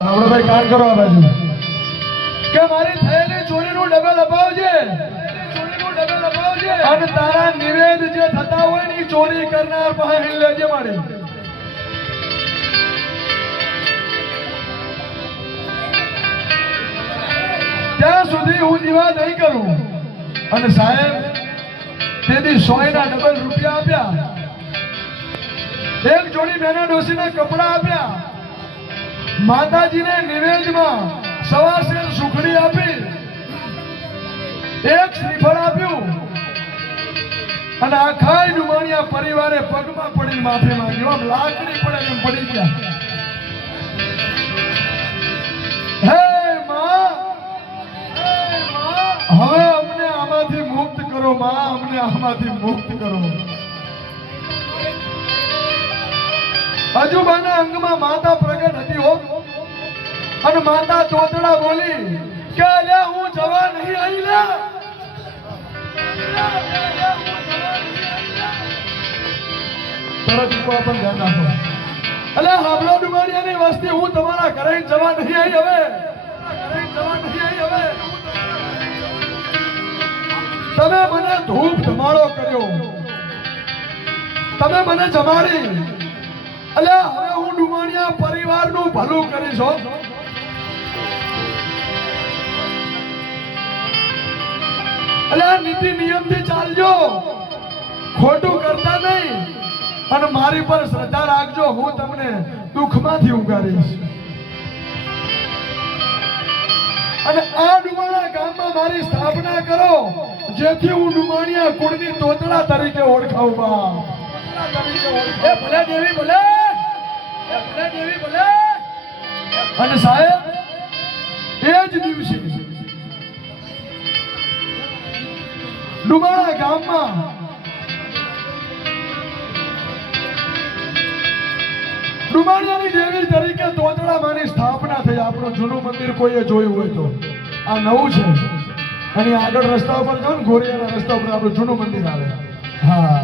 આપણે ભાઈ કામ કરો આ બાજુ કે મારી થયેલી ચોરીનું ડબલ અપાવજે અને તારા નિવેદ જે થતા હોય ને ચોરી કરનાર પાસે લેજે મારી ત્યાં સુધી હું દીવા નહીં કરું અને સાહેબ તેથી 100 ના ડબલ રૂપિયા આપ્યા એક જોડી બેના ડોસીના કપડા આપ્યા માતાજીને નિવેદમાં સવાસેર સુખડી આપી એક શ્રીફળ આપ્યું અને આખા ડુમાણિયા પરિવારે પગમાં પડી માફી માંગી આમ લાકડી પડે એમ પડી ગયા હે માં હવે અમને આમાંથી મુક્ત કરો માં અમને આમાંથી મુક્ત કરો અજુબાના અંગમાં માતા પ્રગટ હતી હો અને માતા તોતડા બોલી કે અલ્યા હું જવા નહીં આવી લે તરત ઉપર પણ ધ્યાન રાખો અલ્યા હાબળો ડુમાડિયાની વસ્તી હું તમારા ઘરે જવા નહીં આવી હવે તમે મને ધૂપ ધમાડો કર્યો તમે મને જમાડી અલ્યા હવે હું ડુમાણિયા પરિવારનું ભલું કરીશ હો અલ્યા નીતિ નિયમથી ચાલજો ખોટું કરતા નહીં અને મારી પર શ્રદ્ધા રાખજો હું તમને દુઃખમાંથી ઉગારીશ અને આ ડુમાણા ગામમાં મારી સ્થાપના કરો જેથી હું ડુમાણિયા કુળની તોતડા તરીકે ઓળખાઉં બા એ ભલે દેવી ભલે અને સાહેબ એ જ દિવસે ડુમાણા ગામમાં ડુમાણિયાની દેવી તરીકે તોતડા માની સ્થાપના થઈ આપણું જૂનું મંદિર કોઈએ જોયું હોય તો આ નવું છે અને આગળ રસ્તા ઉપર જાઓ ને ગોરિયાના રસ્તા ઉપર આપણું જૂનું મંદિર આવે હા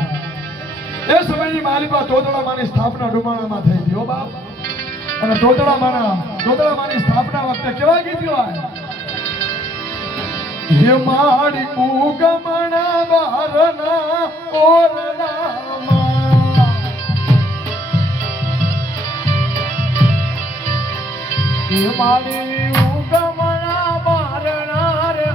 એ સમયની માલિકા તોતડા માની સ્થાપના ડુમાણામાં થઈ હતી હો બાપ અને તોતડા માની સ્થાપના વખતે કેવા ગીત ગાય હે માડી ઉગમણા બારના ઓરડામાં હે માડી ઉગમણા બારના રે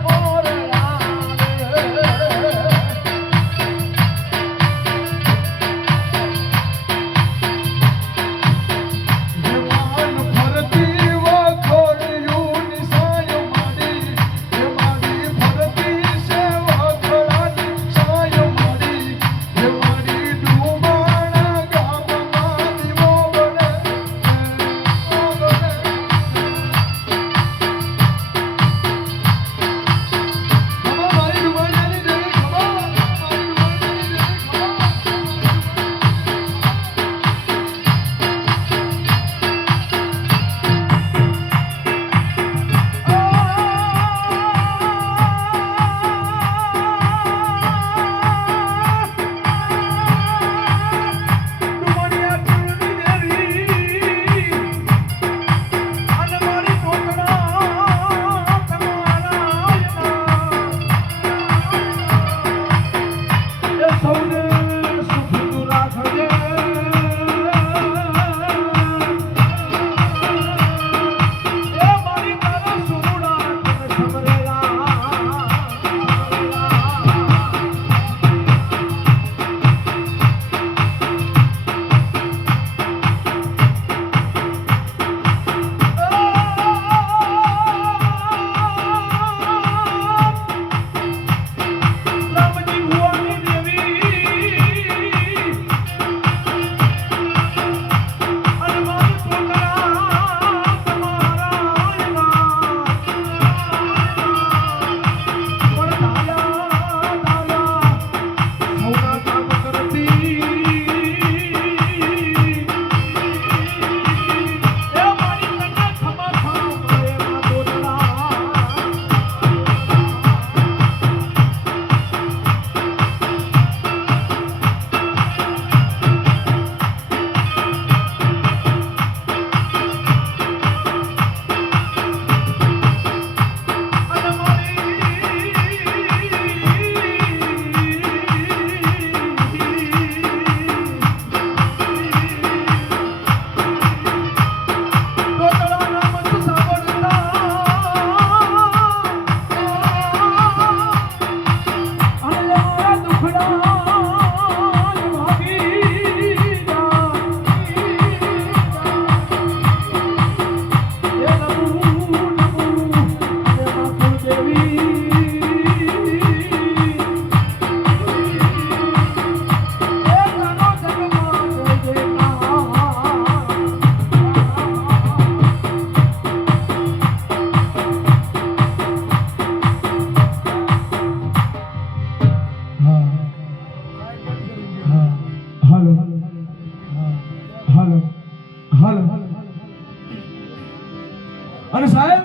અને સાહેબ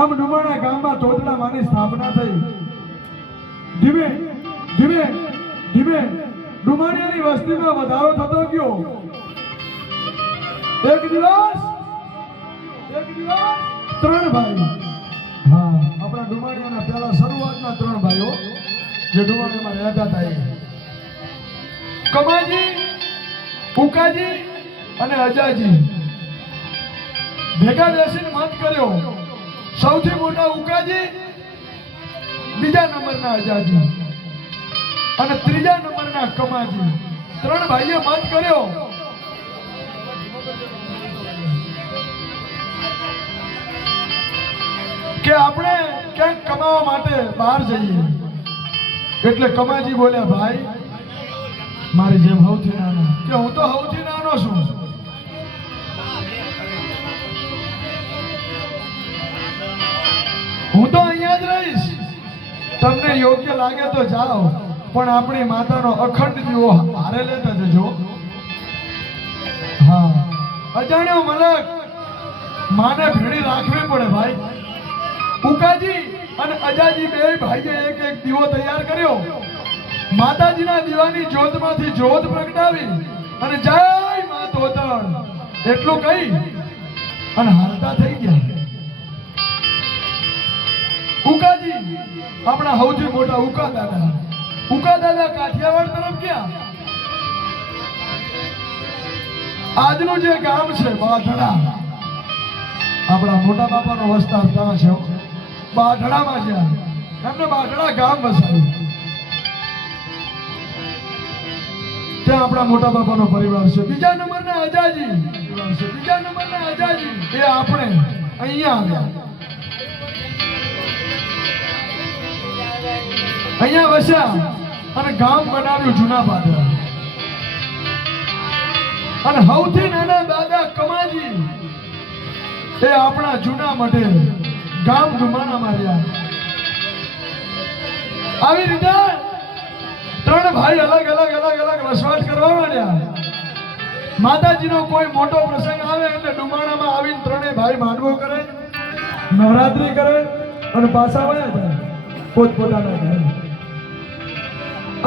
આમ ડુમાણા ગામમાં તોતડા માની સ્થાપના થઈ. ધીમે ધીમે ધીમે ડુમાણિયાની વસ્તીમાં વધારો થતો ગયો. એક દિવસ ત્રણ ભાઈ, હા આપણા ડુમાણિયાના પહેલા શરૂઆતના ત્રણ ભાઈઓ જે ડુમાણીમાં રહેતા હતા, એ કમાજી, ઉકાજી અને અજાજી ભેગા બેસીને મત કર્યો. સૌથી મોટા ઉકાજી, બીજા નંબરના અજાજી અને ત્રીજા નંબરના કમાજી, ત્રણ ભાઈએ મત કર્યો કે આપણે ક્યાંક કમાવા માટે બહાર જઈએ. એટલે કમાજી બોલ્યા, ભાઈ મારી જેમ સૌથી નાનો, કે હું તો સૌથી નાનો છું, હું તો અહીંયા જ રહીશ, તમને યોગ્ય લાગે તો જાઓ, પણ આપણી માતાનો અખંડ દીવો હારે લેતા જજો. હા, અજાણ્યો મલક માને ભેડી રાખવી પડે ભાઈ. ઉકાજી અને અજાજી બે ભાઈએ એક એક દીવો તૈયાર કર્યો. માતાજીના દીવાની જ્યોતમાંથી જ્યોત પ્રગટાવી અને જય મા તોતણ એટલું કહી અને હાલતા થઈ ગયા. ઉકાજી આપણા સૌથી મોટા ઉકા દાદા કાઠિયાવાડ તરફ ગયા. આજનું જે ગામ છે બાઢડા, આપણા મોટા બાપાનો વસ્તાર ત્યાં છે, બાઢડામાં જ્યાં એમને બાઢડા ગામ વસાવ્યું, ત્યાં આપણા મોટા બાપાનો પરિવાર છે. બીજા નંબરના અજાજી એ આપણે અહીંયા આવ્યા, અહીંયા વસ્યા અને ગામ બનાવ્યું જૂના બાદરા. અને સૌથી નાના દાદા કમાજી એ આપણા જૂના મઢે ગામ ડુમાણામાં રહ્યા. આવી રીતે ત્રણ ભાઈ અલગ વસવાટ કરવા માંડ્યા. માતાજીનો કોઈ મોટો પ્રસંગ આવે એટલે ડુમાણામાં આવીને ત્રણેય ભાઈ માંડવો કરે, નવરાત્રી કરે અને પાછા વયા જાય પોતપોતાના ઘરે.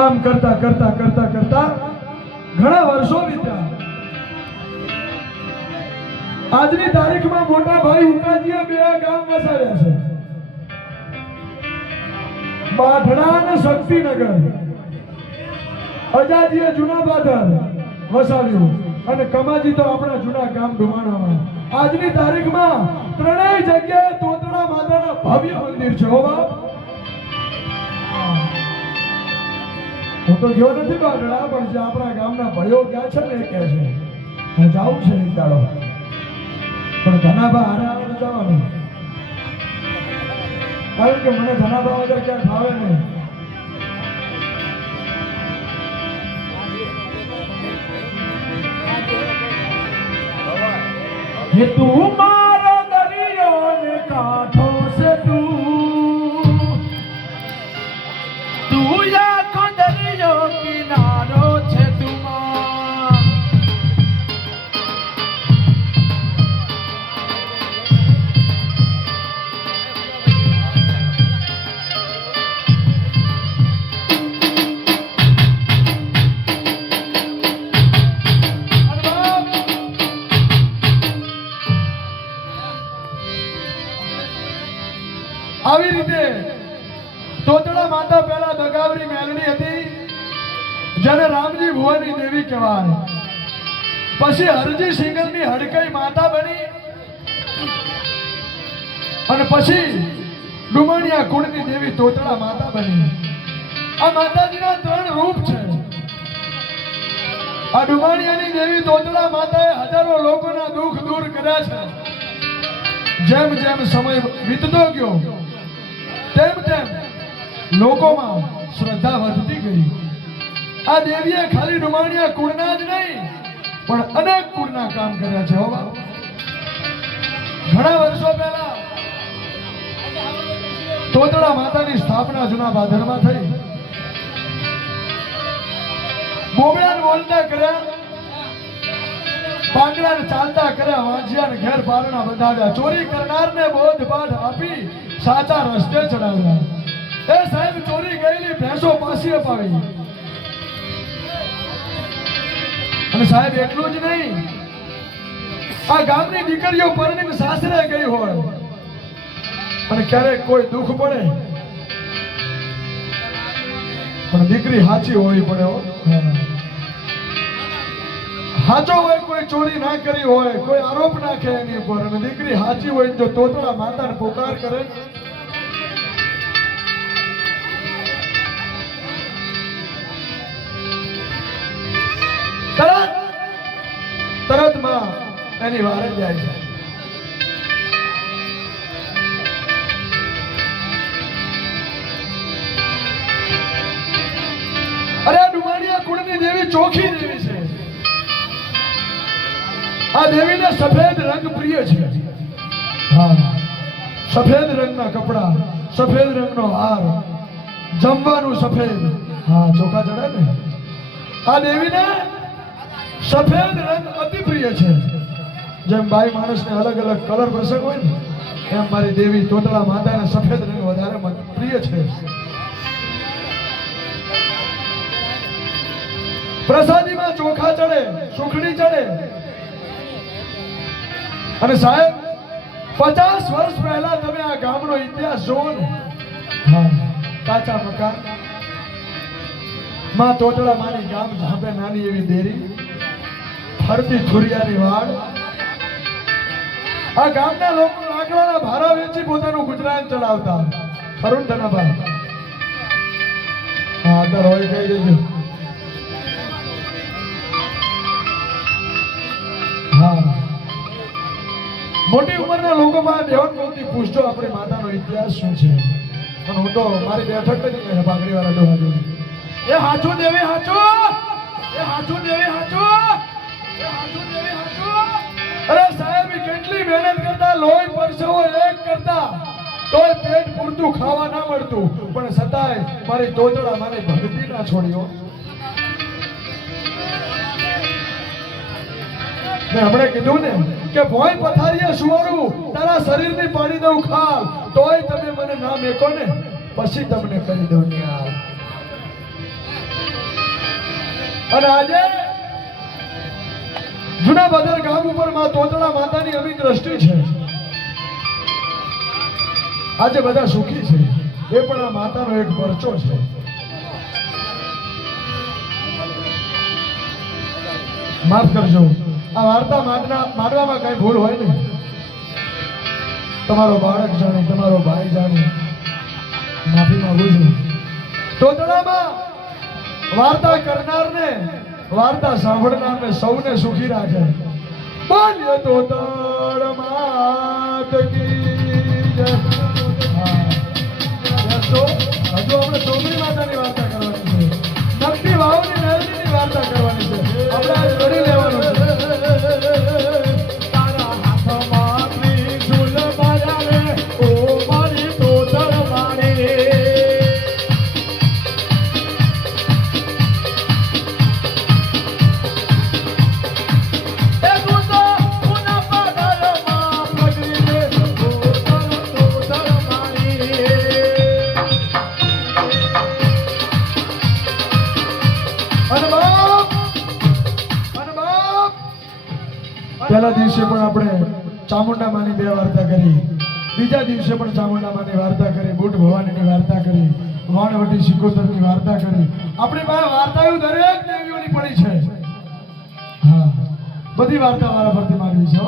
આમ કરતા ઘણા વર્ષો વીત્યા. આજની તારીખમાં મોટા ભાઈ ઉકાજીએ બે ગામ વસાવ્યા છે, બાઢડા અને શક્તિનગર. અજાજીએ જૂના બાદર વસાવ્યું અને કમાજી તો આપણા જૂના ગામ ડુમાણામાં. આજની તારીખમાં ત્રણેય જગ્યાએ તોતડા માતાના ભવ્ય મંદિર છે. હો બાપ, હું તો ગયો નથી બાઢડા, પણ જે આપણા ગામના ભાઈઓ ગયા છે ને એ કહે છે હું જાઉં છે એક દાડો, પણ ધનાભા હારે આવે જવાનું, કારણ કે મને ધનાભા વગર ક્યાંય ભાવે નહીં. ये तू मारो दरियो ने काठो से तू या को दरियो किनारो छे तुमा. આવી રીતે તોતડા માતા પહેલા બગાવરી મેલડી હતી, જેને રામજી ભુવાની દેવી કહેવાય. પછી હરજી સિંગલની હડકઈ માતા બની અને પછી ડુમાણિયા કુળની દેવી તોતડા માતા બની. આ માતાજીના ત્રણ રૂપ છે. આ ડુમાણિયાની દેવી તોતડા માતાએ હજારો લોકોના દુઃખ દૂર કર્યા છે. જેમ જેમ સમય વીતતો ગયો તેમ લોકોમાં શ્રદ્ધા વધતી ગઈ. આ દેવીએ ખાલી ડુમાણિયા કુળના જ નહીં પણ અનેક કુળના કામ કર્યા છે. ઘણા વર્ષો પહેલા તોતડા માતાની સ્થાપના જૂના ભાદરમાં થઈ. બોબડા બોલતા કર્યા પાંગડા ને ચાલતા કર્યા વાંજ્યા ને ઘેર પારણા બંધાવ્યા ચોરી કરનાર ને બોધ પાઠ આપી સાચા રસ્તે ચડાવ્યા એ સાહેબ ચોરી ગયેલી ભેંસો પાછી અપાવી અને સાહેબ એટલું જ નહીં આ ગામની દીકરીઓ પરણીને સાસરે ગઈ હોય અને ક્યારેક કોઈ દુઃખ પડે પણ દીકરી સાચી હોવી પડે હો સાચો હોય કોઈ ચોરી ના કરી હોય કોઈ આરોપ નાખે એની ઉપર અને દીકરી સાચી હોય જો તોતડા માતાને પોકાર કરે તરત માં એની વારે જાય છે અરે ડુમાડિયા કુળની દેવી ચોખી દેવી છે આ દેવીને સફેદ રંગ પ્રિય છે હા સફેદ રંગના કપડા સફેદ રંગનો હાર જમવાનું સફેદ હા ચોખા ચડે ને આ દેવીને સફેદ રંગ અતિ પ્રિય છે જેમ બાઈ માણસને અલગ અલગ કલર પસંદ હોય ને એમ મારી દેવી તોતળા માતાને સફેદ રંગ વધારે પ્રિય છે પ્રસાદીમાં ચોખા ચડે સુખડી ચડે અને સાહેબ 50 વર્ષ પહેલા તમે આ ગામનો ઇતિહાસ જોવો ને હા કાચા મકાન માં તોતળા માની ગામ ઝાંપે નાની એવી દેરી ફરતી થુરિયાની વાડ આ ગામના લોકો લાકડાના ભારા વેચી પોતાનું ગુજરાન ચલાવતા ખરું ધનાભાઈ હા દર હોય કહી દેજો હા મોટી ઉંમરના લોકોમાં દેવન ગૌતી પૂછજો આપણી માતાનો ઇતિહાસ શું છે પણ હું તો મારી બેઠક જ નહીં પાઘડી વાળા ડોહા જોડે એ હાચું દેવી હાચું એ હાચું દેવી હાચું એ હાચું દેવી હાચું અરે સાહેબ કેટલી મહેનત કરતા લોહી પરસેવો એક કરતા તોય પેટ પૂરતું ખાવા ના મળતું પણ છતાંય મારી તોતળા મારી ભક્તિ ના છોડ્યો મેં હમણે કીધું ને કે ભોય પથારીએ સુવારું તારા શરીરની પાડી દઉં ખાલ તોય તમે મને ના મેકો ને પછી તમને કરી દઉં ન્યાય અને આજે જૂના બજાર ગામ ઉપર માં તોતળા માતાની અમી દ્રષ્ટિ છે આજે બધા સુખી છે એ પણ આ માતાનો એક પરચો છે માફ કરજો આ વાર્તા માંડવામાં કઈ ભૂલ હોય ને તમારો બાળક જાણે તમારો ભાઈ જાણે માફી માંગુ છું તોતળામાં વાર્તા કરનારને વાર્તા સાંભળનારને સૌને સુખી રાખે બોલ્યો તોતળ માત કી જય હજુ આપણે સોમરી માતાની વાર્તા કરવાની છે નક્કી વાવની નહેરની વાર્તા કરવાની છે આપણે આજ કરી લેવાનું છે તારા હાથમાં ત્રિશૂલ માયા રે ઓ મારી તોતળ મારી પહેલા દિવસે પણ આપણે ચામુંડા માની બે વાર્તા કરી બીજા દિવસે પણ ચામુંડા માની વાર્તા કરી બુટ ભવાનીની વાર્તા કરી વાણવટી સિકોતરની વાર્તા કરી આપણી પાસે વાર્તાઓ દરેક દેવીઓની પડી છે હા બધી વાર્તા મારા પરથી માગવી છે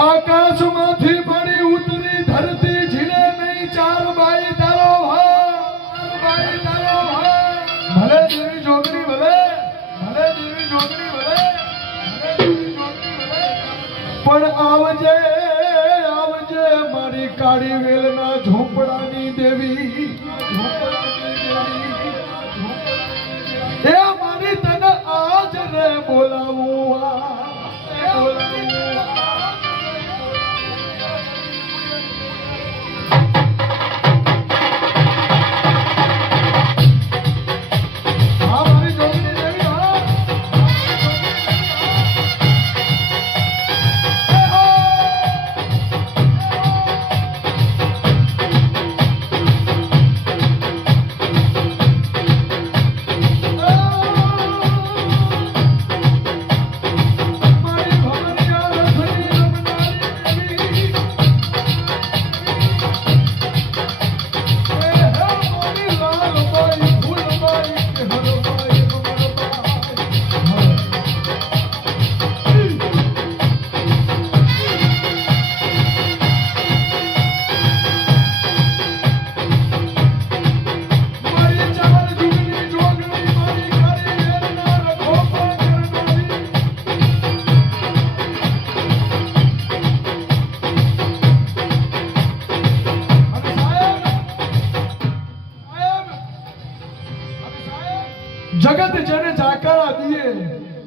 આકાશમાંથી પડી ઉતરી ધરતી ઝીલે નહીં ચાર બાઈ તારો ભાઈ તારો ભાઈ ભલે દેવી જોગણી ભલે દેવી જોગણી ભલે પણ આવજે આવજે મારી કાળી વેલના ઝોપડાની દેવી એ મારી તને આજ રે બોલાવું હા મારી જોગણી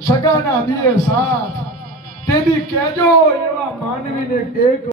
સગાના દિયે સાથ તેથી કેજો એવા માનવીને એક